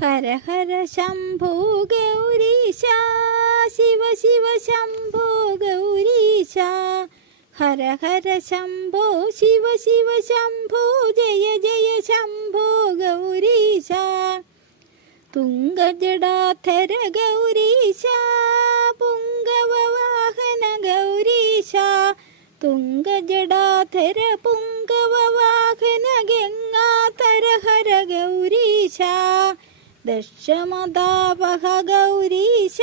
ഹര ഹര ശംഭോ ഗൗരീശ, ശിവ ശിവ ശംഭോ ഗൗരീശ. ഹര ഹര ശംഭോ ശിവ ശിവ ശംഭോ, ജയ ജയ ശംഭോ ഗൗരീശ. തുംഗജടാധര ഗൗരീശ, പുംഗവവാഹന ഗൗരീശ. തുംഗജടാധര പുംഗവവാഹന ഗംഗാധര ഹര ഗൗരീശ. ദശമതാപഹ ഗൗരീശ,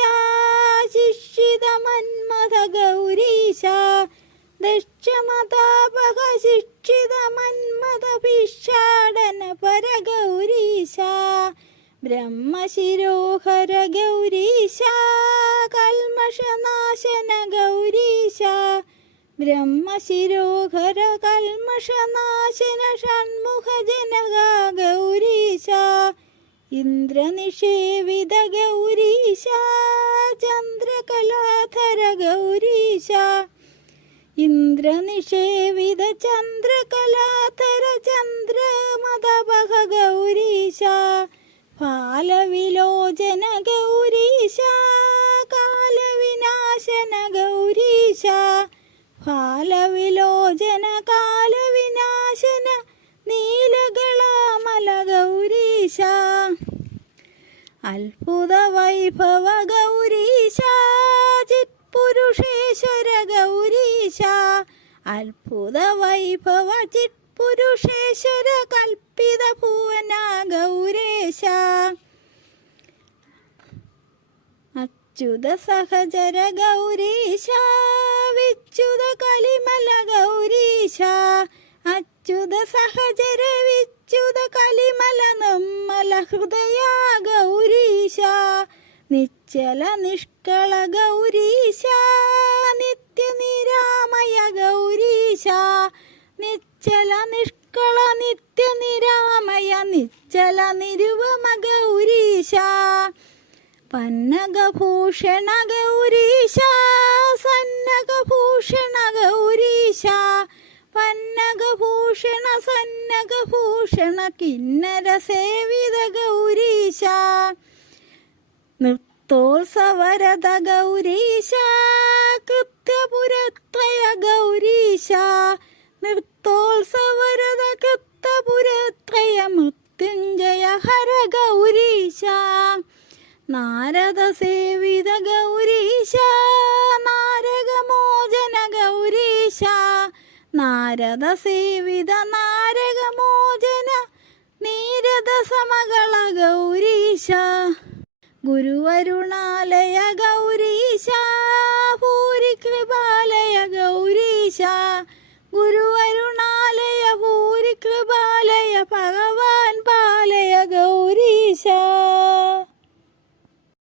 ശിക്ഷിതമന്മഥ ഗൗരീശ. ദശമതാപഹ ശിക്ഷിതമന്മഥ ഭിക്ഷാടന പര ഗൗരീശ. ബ്രഹ്മശിരോഹര ഗൗരീശ, കൽമഷനാശന ഗൗരീശ. ബ്രഹ്മശിരോഹര കൽമഷനാശന ഷൺമുഖ ജനക ഗൗരീശ. ഇന്ദ്രനിഷേവിത ഗൗരീശ, ചന്ദ്രകലാധര ഗൗരീശ. ഇന്ദ്രനിഷേവിത ചന്ദ്രകലാധര ചന്ദ്രമതപഹ ഗൗരീശ. ഫാലവിലോചന ഗൗരീശ, കാലവിനാശന ഗൗരീശ. ഫാലവിലോചന കാലവിനാശന നീലകളാമല ഗൗരീശ. അത്ഭുത വൈഭവ ഗൗരീശ, ചിത്പുരുഷേശ്വര ഗൗരീശ. അത്ഭുത വൈഭവ ചിത്പുരുഷേശ്വര കൽപ്പിത ഭുവന ഗൗരീശ. അച്യുത സഹചര ഗൗരീശ, വിച്യുത കലിമല ഗൗരീശ. അച്യുത സഹചര വിച്യുത കലിമല നമ്മല ഹൃദയ ഗൗരീശ. നിശ്ചല നിഷ്കള ഗൗരീശ, നിത്യനിരാമയ ഗൗരീശ. നിശ്ചല നിഷ്കള നിത്യനിരാമയ നിശ്ചല നിരുപമ ഗൗരീശ. പന്നഗഭൂഷണ ഗൗരീശ, സന്നഗഭൂഷണ ഗൗരീശ. പന്നഗഭൂഷണ സന്നഗഭൂഷണ കിന്നര സേവിത ഗൗരീശ. നൃത്തോത്സവരത ഗൗരീശ, കൃത്യപുരത്രയ ഗൗരീശ. നൃത്തോത്സവരത കൃത്യപുരത്രയ മൃത്യുഞ്ജയ ഹര ഗൗരീശ. നാരദ സേവിത ഗൗരീശ, നാരകമോചന ഗൗരീശ. നാരദ സേവിത നാരകമോചന നീരദ സമകള ഗൗരീശ. ഗുരുവരുണാലയ ഗൗരീശ, ഭൂരി കൃപാലയ ഗൗരീശ. ഗുരുവരുണാലയ ഭൂരി കൃപാലയ ഭഗവ